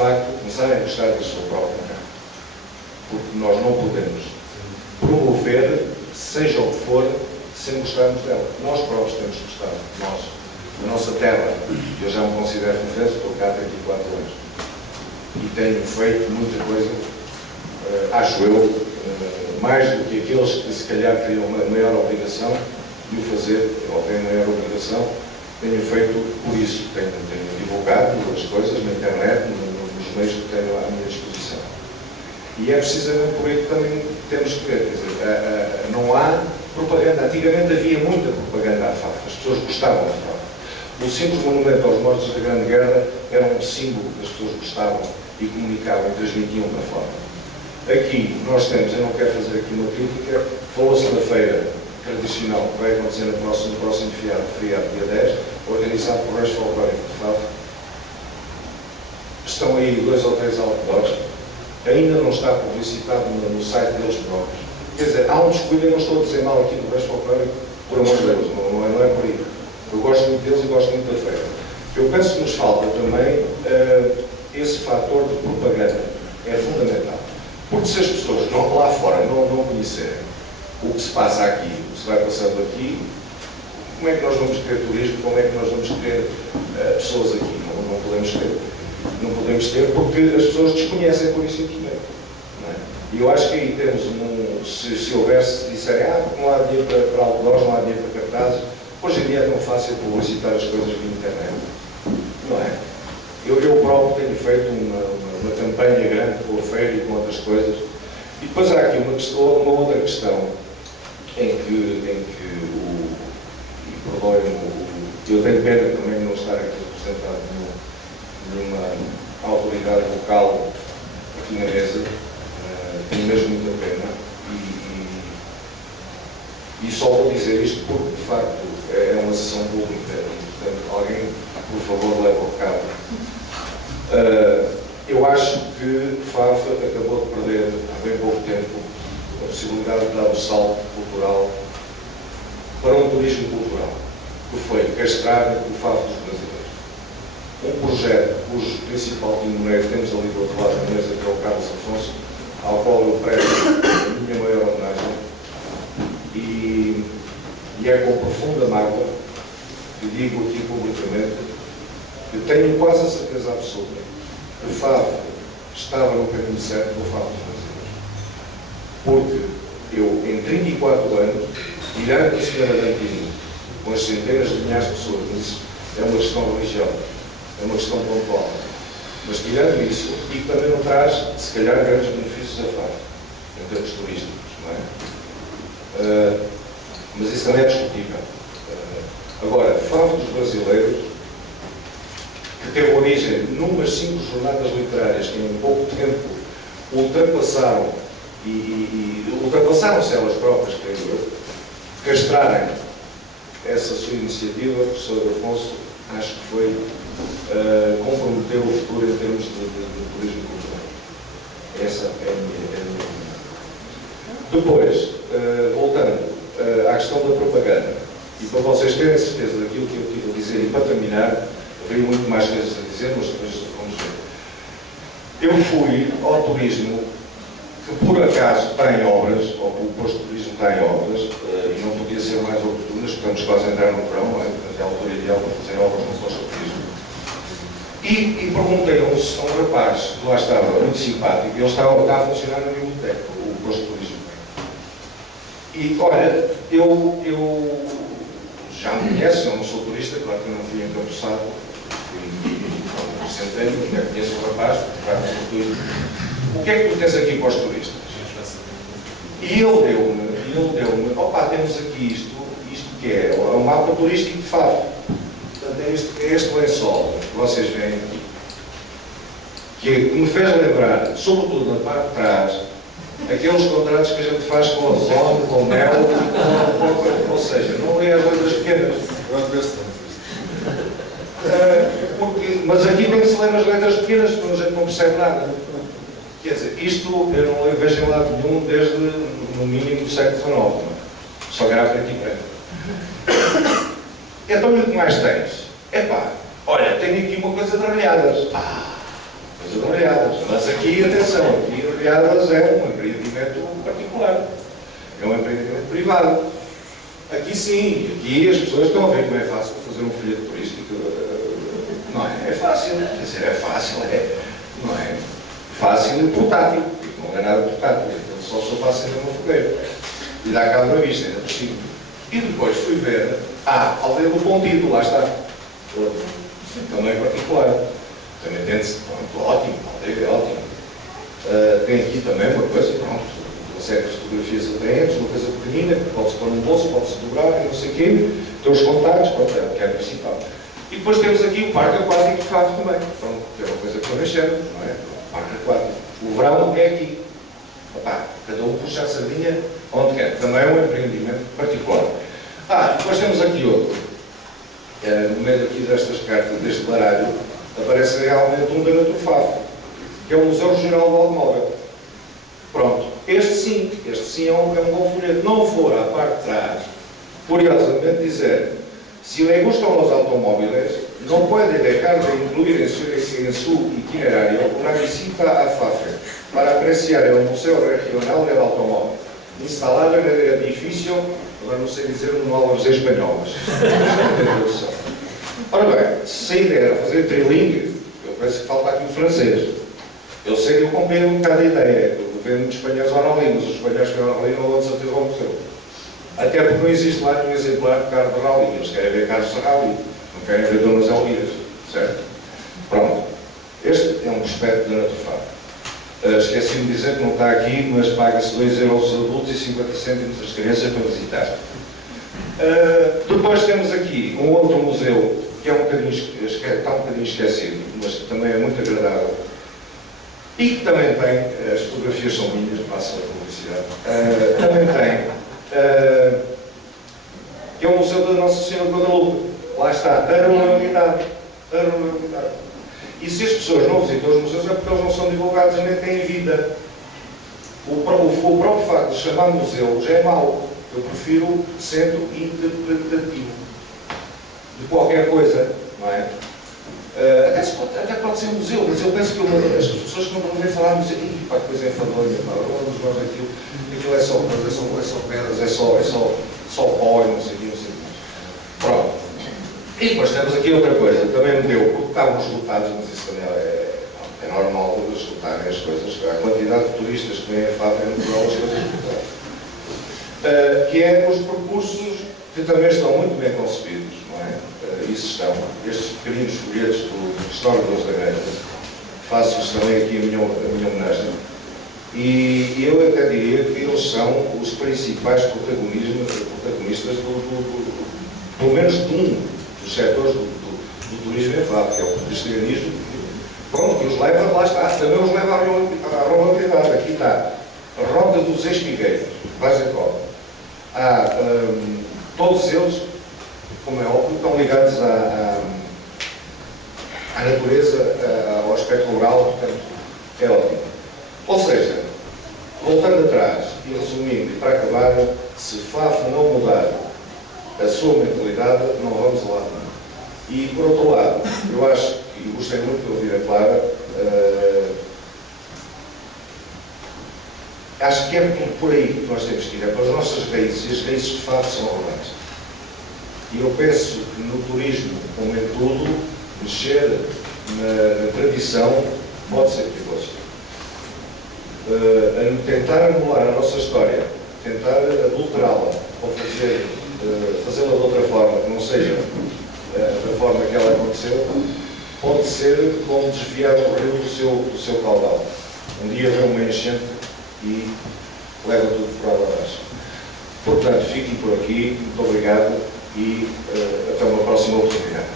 facto, começarem a gostar da sua própria carne. Porque nós não podemos promover, seja o que for, sem gostarmos dela. Nós próprios temos que gostar. Nós, na nossa terra, eu já me considero referência, estou cá há 34 anos. E tenho feito muita coisa, acho eu, mais do que aqueles que se calhar teriam uma maior obrigação de o fazer, ou têm maior obrigação, tenho feito por isso. Tenho divulgado as coisas na internet, nos meios que tenho à minha disposição. E é precisamente por aí que também temos que ver. Quer dizer, não há propaganda. Antigamente havia muita propaganda à FAF. As pessoas gostavam da FAF. O simples monumento aos mortos da Grande Guerra era um símbolo que as pessoas gostavam e comunicavam e transmitiam para fora. Aqui, nós temos, eu não quero fazer aqui uma crítica, falou-se da feira tradicional que vai acontecer no próximo feriado, dia 10, organizado por Reis Folclórico de FAF. Estão aí 2 ou 3 outdoors, ainda não está publicitado no site deles próprios. Quer dizer, há um descuido, eu não estou a dizer mal aqui do Reis Folclórico, por amor de Deus, não é por aí. Eu gosto muito deles e gosto muito da feira. Eu penso que nos falta também esse fator de propaganda, é fundamental. Porque se as pessoas lá fora não conhecerem o que se passa aqui, o que se vai passando aqui, como é que nós vamos ter turismo, como é que nós vamos ter pessoas aqui? Não podemos ter. Não podemos ter porque as pessoas desconhecem por isso simplesmente. Não é? E eu acho que aí temos se houvesse, se disserem, porque não há dinheiro para outdoors, não há dinheiro para cartazes, hoje em dia é tão fácil publicitar as coisas via internet. Não é? Eu próprio tenho feito uma campanha grande com a feira e com outras coisas. E depois há aqui uma outra questão em que e perdoem-me, eu tenho pena também de não estar aqui representado nenhuma autoridade local aqui na mesa, tenho mesmo muita pena. E só vou dizer isto porque, de facto, é uma sessão pública e, portanto, alguém, por favor, leve ao cabo. Eu acho que FAF acabou de perder, há bem pouco tempo, a possibilidade de dar o salto cultural para um turismo cultural, que foi castrar o FAF dos brasileiros. Um projeto cujo principal timoneiro temos ali do outro lado da mesa, que é o Carlos Afonso, ao qual eu presto a minha maior homenagem, e é com profunda mágoa que digo aqui publicamente que tenho quase a certeza absoluta que o FAF estava no caminho certo do FAF dos brasileiros. Porque eu, em 34 anos, tirando a senhora Dantino, com as centenas de milhares de pessoas, mas isso é uma questão religiosa, é uma questão pontual, mas tirando isso, e que também não traz, se calhar, grandes benefícios a FAF, em termos turísticos, não é? Mas isso também é discutível. Agora, FAF dos brasileiros, que teve origem numas 5 jornadas literárias que em pouco tempo ultrapassaram ultrapassaram-se elas próprias, creio eu, castrarem essa sua iniciativa, o professor Afonso, acho que foi comprometer o futuro em termos de turismo cultural. Essa é a minha opinião. Depois, voltando à questão da propaganda, e para vocês terem certeza daquilo que eu tive a dizer, e para terminar, haveria muito mais coisas a dizer, mas depois vamos ver. Eu fui ao turismo que por acaso está em obras, ou o posto de turismo está em obras, e não podia ser mais oportunas, porque estamos quase a entrar no verão, não é? Portanto, é a altura ideal para fazer obras no posto de turismo. E perguntei a um rapaz que lá estava, muito simpático, ele está a funcionar na biblioteca, o posto de turismo. E olha, eu já me conheço, eu não sou turista, claro que eu não fui encabeçado, fui centeno, já conheço o rapaz, o que é que tu tens aqui para os turistas? E ele deu-me, opa, temos aqui isto que é o mapa turístico de FAF. Portanto, é este lençol que vocês veem aqui, que me fez lembrar, sobretudo na parte de trás, aqueles contratos que a gente faz com a Ozone, com o Mel, ou seja, não é as letras pequenas. Mas aqui tem que se ler as letras pequenas, porque a gente não percebe nada. Quer dizer, isto eu não vejo em lado nenhum desde, no mínimo, do século XIX. Só grava aqui preto. Então, o que mais tens? Epá, olha, tenho aqui uma coisa de aralhadas. coisa de Olhadas. Mas aqui, atenção, aqui Olhadas é um empreendimento particular. É um empreendimento privado. Aqui sim, aqui as pessoas estão a ver como é fácil fazer um folheto turístico. Não é? É fácil, quer dizer, é fácil, não é fácil e portátil. Não é nada portátil, então só se eu faço ainda uma fogueira. E dá cabo na vista, ainda por cima. E depois fui ver, a Aldeia do Pontido, lá está. Também particular. Também tem-se, ótimo, a aldeia é ótimo. Tem aqui também uma coisa, pronto, uma série de fotografias atraentes, uma coisa pequenina, que pode-se pôr num bolso, pode-se dobrar, não sei o quê, tem os contactos, pronto, é o que é principal. E depois temos aqui o Parque Aquático de Faro também, pronto, que é uma coisa que eu deixei, não é? O Parque Aquático. O verão é aqui. Opa, cada um puxa a sardinha onde quer. Também é um empreendimento particular. Depois temos aqui outro. No meio aqui destas cartas, deste baralho, aparece realmente um da Naturfaf, que é o Museu Regional do Automóvel. Pronto. Este sim é um bom folheto. Não for à parte de trás, curiosamente dizer, si le gustan los automóviles, no puede dejar de incluir en su itinerario una visita a Fafe para apreciar el Museo Regional del Automóvil, instalado en el edificio, agora não sei dizer um novas espanholas. Ora bem, se a ideia era fazer trilingue, eu penso que falta aqui o francês. Eu sei que eu comprei um bocado a ideia, eu vendo muitos espanhóis ao Rally, mas os espanhóis que ao Rally não vão de certeza ao museu. Até porque não existe lá nenhum exemplar de carro de Rally, eles querem ver carros de Rally, não querem ver donas Elviras, certo? Pronto. Este é um aspecto da Naturfaf. Esqueci-me de dizer que não está aqui, mas paga-se 2 € os adultos e 50 cêntimos as crianças para visitar. Depois temos aqui um outro museu que é está um bocadinho esquecido, mas que também é muito agradável e que também tem, as fotografias são minhas, passo a publicidade, também tem, que é o Museu da Nossa Senhora de Guadalupe. Lá está, a ruralidade. E se as pessoas não visitam os museus é porque eles não são divulgados nem têm vida. O próprio facto de chamar museu já é mau. Eu prefiro centro interpretativo de qualquer coisa, não é? Até pode ser museu, mas eu penso que as pessoas que não vão ver falar museu, pá, que coisa enfadonha, nós aquilo é só pedras, é só pó e não sei o que. Pronto. E depois temos aqui outra coisa, também me deu, porque estavam esgotados, mas isso também é normal de esgotarem as coisas, a quantidade de turistas que vêm a Fábio é natural, as coisas esgotadas. Que é os percursos que também estão muito bem concebidos, não é? Isso estão, estes pequeninos folhetos do Historiadores da Grelha, faço-lhes também aqui a minha homenagem. E eu até diria que eles são os principais protagonistas pelo menos de um dos setores do turismo em Faro, que é o cristianismo, pronto, que os leva, lá está, também os leva à ruralidade. Aqui está a Rota dos Espigueiros, Vazecó. Todos eles, como é óbvio, estão ligados à natureza, ao aspecto rural, portanto, é ótimo. Ou seja, voltando atrás e resumindo, e para acabar, se Faf não mudar a sua mentalidade, não vamos lá. E, por outro lado, eu acho, e gostei muito de ouvir a Clara, acho que é por aí que nós temos que ir, é para as nossas raízes, e as raízes de Faf são rurais. E eu penso que no turismo, como em tudo, mexer na tradição pode ser perigoso. Tentar anular a nossa história, tentar adulterá-la, ou fazê-la de outra forma, que não seja da forma que ela aconteceu, pode ser como desviar o rio do seu caudal. Um dia vem uma enchente e leva tudo por água abaixo. Portanto, fiquem por aqui, muito obrigado e até uma próxima oportunidade.